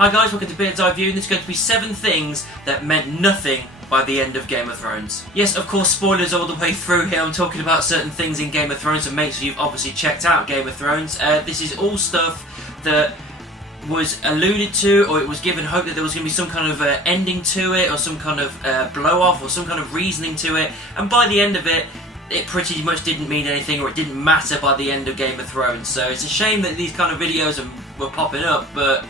Hi guys, welcome to Bird's Eye View, and this is going to be 7 things that meant nothing by the end of Game of Thrones. Yes, of course, spoilers all the way through here. I'm talking about certain things in Game of Thrones, and make sure you've obviously checked out Game of Thrones. This is all stuff that was alluded to, or it was given hope that there was going to be some kind of ending to it, or some kind of blow-off, or some kind of reasoning to it, and by the end of it, it pretty much didn't mean anything, or it didn't matter by the end of Game of Thrones. So it's a shame that these kind of videos were popping up, but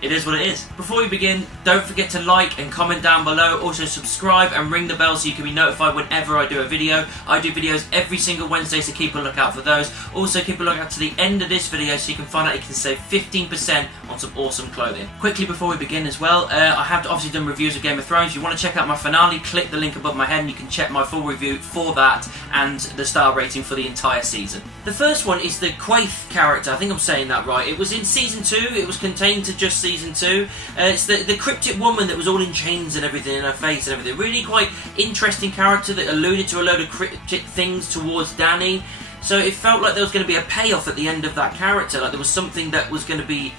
it is what it is. Before we begin, don't forget to like and comment down below. Also subscribe and ring the bell so you can be notified whenever I do a video. I do videos every single Wednesday, so keep a lookout for those. Also keep a lookout to the end of this video so you can find out you can save 15% on some awesome clothing. Quickly before we begin as well, I have obviously done reviews of Game of Thrones. If you want to check out my finale, click the link above my head and you can check my full review for that and the star rating for the entire season. The first one is the Quaithe character. I think I'm saying that right. It was in Season 2. It was contained to just Season 2. It's the cryptic woman that was all in chains and everything in her face and everything. Really quite interesting character that alluded to a load of cryptic things towards Dany. So it felt like there was going to be a payoff at the end of that character. Like there was something that was going to be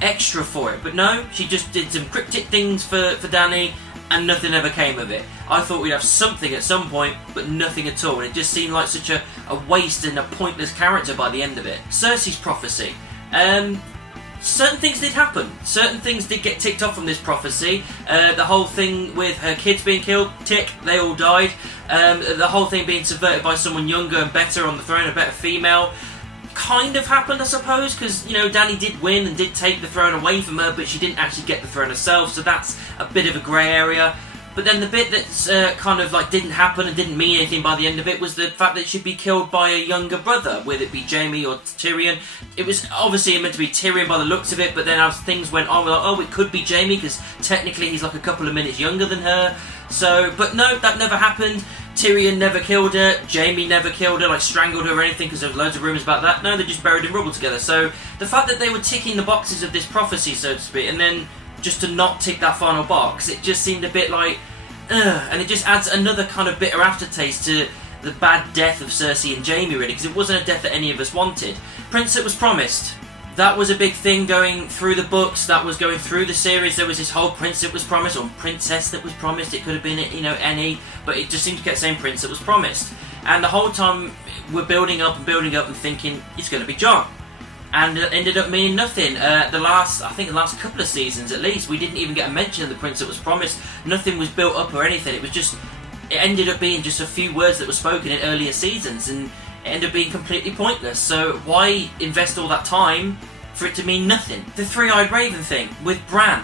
extra for it. But no, she just did some cryptic things for Dany and nothing ever came of it. I thought we'd have something at some point, but nothing at all. And it just seemed like such a waste and a pointless character by the end of it. Circes Prophecy. Certain things did happen. Certain things did get ticked off from this prophecy. The whole thing with her kids being killed, tick, they all died. The whole thing being subverted by someone younger and better on the throne, a better female, kind of happened, I suppose, because, you know, Dany did win and did take the throne away from her, but she didn't actually get the throne herself, so that's a bit of a grey area. But then the bit that's kind of like didn't happen and didn't mean anything by the end of it was the fact that she'd be killed by a younger brother, whether it be Jaime or Tyrion. It was obviously meant to be Tyrion by the looks of it, but then as things went on, we're like, oh, it could be Jaime because technically he's like a couple of minutes younger than her. So, but no, that never happened. Tyrion never killed her, Jaime never killed her, like strangled her or anything, because there's loads of rumours about that. No, they're just buried in rubble together. So the fact that they were ticking the boxes of this prophecy, so to speak, and then just to not tick that final box, it just seemed a bit like, and it just adds another kind of bitter aftertaste to the bad death of Cersei and Jaime, really, because it wasn't a death that any of us wanted. Prince that was promised. That was a big thing going through the books, that was going through the series. There was this whole prince that was promised, or princess that was promised. It could have been, you know, any, but it just seemed to get the same prince that was promised. And the whole time we're building up and thinking it's going to be Jon. And it ended up meaning nothing. I think the last couple of seasons at least, we didn't even get a mention of the prince that was promised. Nothing was built up or anything. It ended up being just a few words that were spoken in earlier seasons, and it ended up being completely pointless. So why invest all that time for it to mean nothing? The Three-Eyed Raven thing with Bran.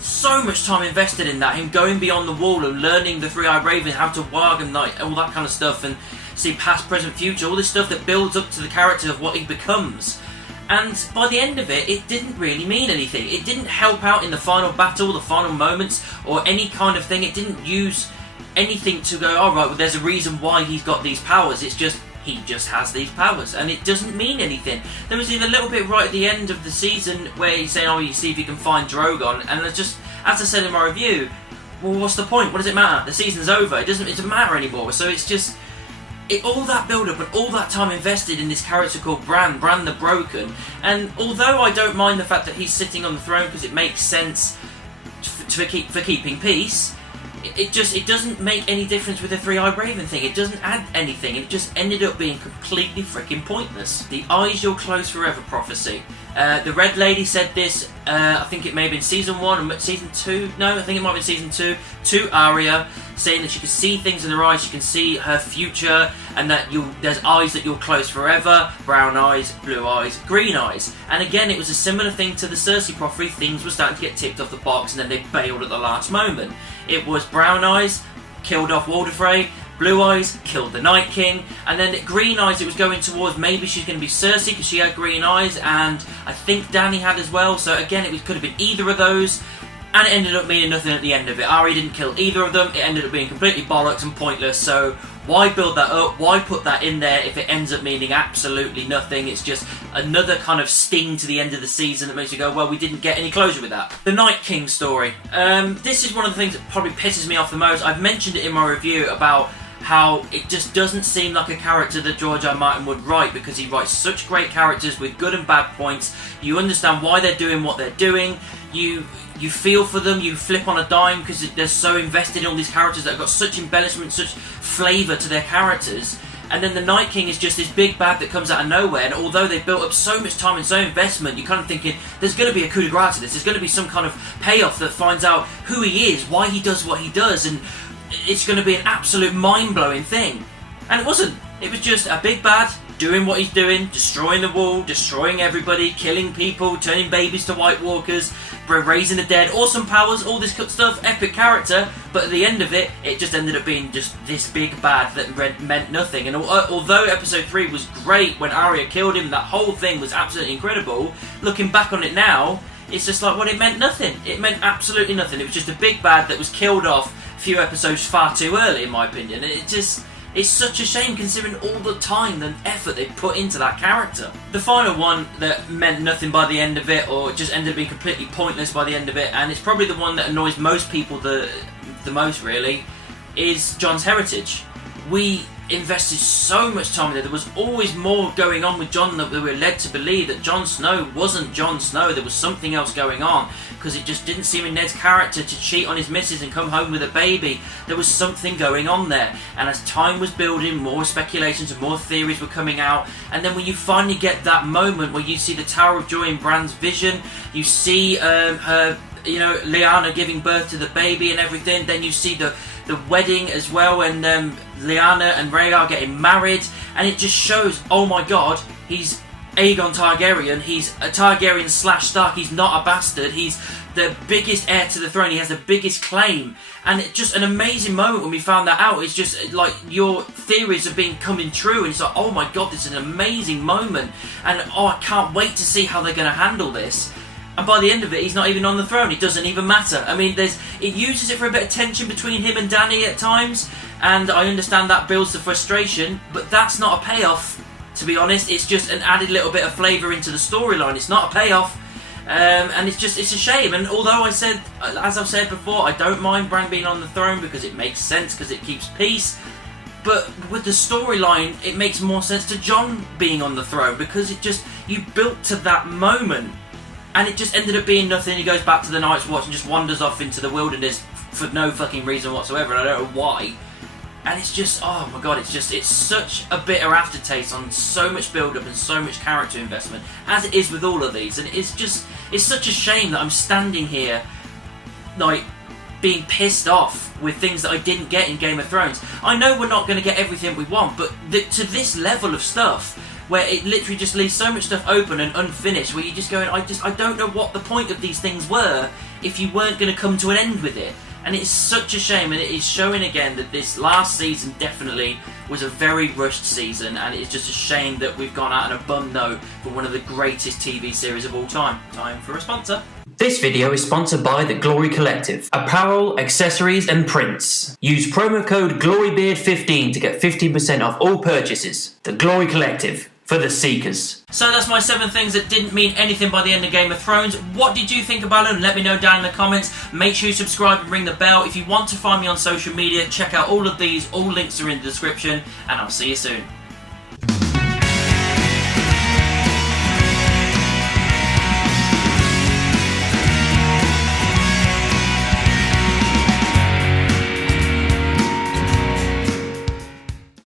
So much time invested in that, him going beyond the wall and learning the Three-Eyed Raven, how to warg and like all that kind of stuff, and see past, present, future, all this stuff that builds up to the character of what he becomes. And by the end of it, it didn't really mean anything. It didn't help out in the final battle, the final moments, or any kind of thing. It didn't use anything to go, alright, well there's a reason why he's got these powers. It's just, he just has these powers, and it doesn't mean anything. There was even a little bit right at the end of the season where he's saying, oh, you see if you can find Drogon, and it's just, as I said in my review, well, what's the point? What does it matter? The season's over. It doesn't matter anymore. So it's just, all that build-up and all that time invested in this character called Bran the Broken, and although I don't mind the fact that he's sitting on the throne because it makes sense for keeping peace, it doesn't make any difference with the Three-Eyed Raven thing. It doesn't add anything. It just ended up being completely freaking pointless. The Eyes You'll Close Forever prophecy. The Red Lady said this, I think it may have been Season 1 or Season 2, no, I think it might have been Season 2, to Arya, saying that she can see things in her eyes, she can see her future, and that there's eyes that you'll close forever, brown eyes, blue eyes, green eyes. And again, it was a similar thing to the Cersei prophecy. Things were starting to get ticked off the box, and then they bailed at the last moment. It was brown eyes, killed off Walder Frey, blue eyes, killed the Night King, and then green eyes, it was going towards maybe she's going to be Cersei because she had green eyes, and I think Dany had as well, so again it could have been either of those, and it ended up meaning nothing at the end of it. Arya didn't kill either of them, it ended up being completely bollocks and pointless, so why build that up, why put that in there if it ends up meaning absolutely nothing? It's just another kind of sting to the end of the season that makes you go, well, we didn't get any closure with that. The Night King story. This is one of the things that probably pisses me off the most. I've mentioned it in my review about how it just doesn't seem like a character that George R. R. Martin would write, because he writes such great characters with good and bad points. You understand why they're doing what they're doing. You feel for them, you flip on a dime because they're so invested in all these characters that have got such embellishment, such flavour to their characters. And then the Night King is just this big bad that comes out of nowhere, and although they've built up so much time and so investment, you're kind of thinking there's going to be a coup de grace to this, there's going to be some kind of payoff that finds out who he is, why he does what he does, and it's going to be an absolute mind-blowing thing. And it wasn't. It was just a big bad doing what he's doing, destroying the wall, destroying everybody, killing people, turning babies to White Walkers, raising the dead, awesome powers, all this stuff, epic character, but at the end of it, it just ended up being just this big bad that meant nothing. And although episode 3 was great when Arya killed him, that whole thing was absolutely incredible, looking back on it now, it's just like, well, it meant nothing. It meant absolutely nothing. It was just a big bad that was killed off a few episodes far too early, in my opinion. It's such a shame considering all the time and effort they put into that character. The final one that meant nothing by the end of it, or just ended up being completely pointless by the end of it, and it's probably the one that annoys most people the most really, is Jon's heritage. We invested so much time in it. There was always more going on with Jon that we were led to believe that Jon Snow wasn't Jon Snow. There was something else going on, because it just didn't seem in Ned's character to cheat on his missus and come home with a baby. There was something going on there, and as time was building, more speculations and more theories were coming out, and then when you finally get that moment where you see the Tower of Joy in Bran's vision, you see her, Lyanna giving birth to the baby and everything, then you see the wedding as well, and Lyanna and Rhaegar getting married, and it just shows, oh my god, he's Aegon Targaryen, he's a Targaryen / Stark, he's not a bastard, he's the biggest heir to the throne, he has the biggest claim, and it's just an amazing moment when we found that out. It's just like your theories have been coming true, and it's like, oh my god, this is an amazing moment, and I can't wait to see how they're going to handle this. And by the end of it, he's not even on the throne. It doesn't even matter. I mean, it uses it for a bit of tension between him and Dany at times, and I understand that builds the frustration, but that's not a payoff, to be honest. It's just an added little bit of flavour into the storyline. It's not a payoff, and it's a shame. And although I said, as I've said before, I don't mind Bran being on the throne because it makes sense, because it keeps peace, but with the storyline, it makes more sense to Jon being on the throne, because you built to that moment. And it just ended up being nothing. He goes back to the Night's Watch and just wanders off into the wilderness for no fucking reason whatsoever, and I don't know why. And it's just, oh my god, it's such a bitter aftertaste on so much build-up and so much character investment, as it is with all of these. And it's such a shame that I'm standing here, like, being pissed off with things that I didn't get in Game of Thrones. I know we're not going to get everything we want, but to this level of stuff, where it literally just leaves so much stuff open and unfinished, where you're just going, I don't know what the point of these things were if you weren't going to come to an end with it. And it's such a shame, and it is showing again that this last season definitely was a very rushed season, and it's just a shame that we've gone out on a bum note for one of the greatest TV series of all time. Time for a sponsor. This video is sponsored by The Glory Collective. Apparel, accessories and prints. Use promo code GLORYBEARD15 to get 15% off all purchases. The Glory Collective. For the Seekers. So that's my 7 things that didn't mean anything by the end of Game of Thrones. What did you think about it? Let me know down in the comments. Make sure you subscribe and ring the bell. If you want to find me on social media, check out all of these. All links are in the description. And I'll see you soon.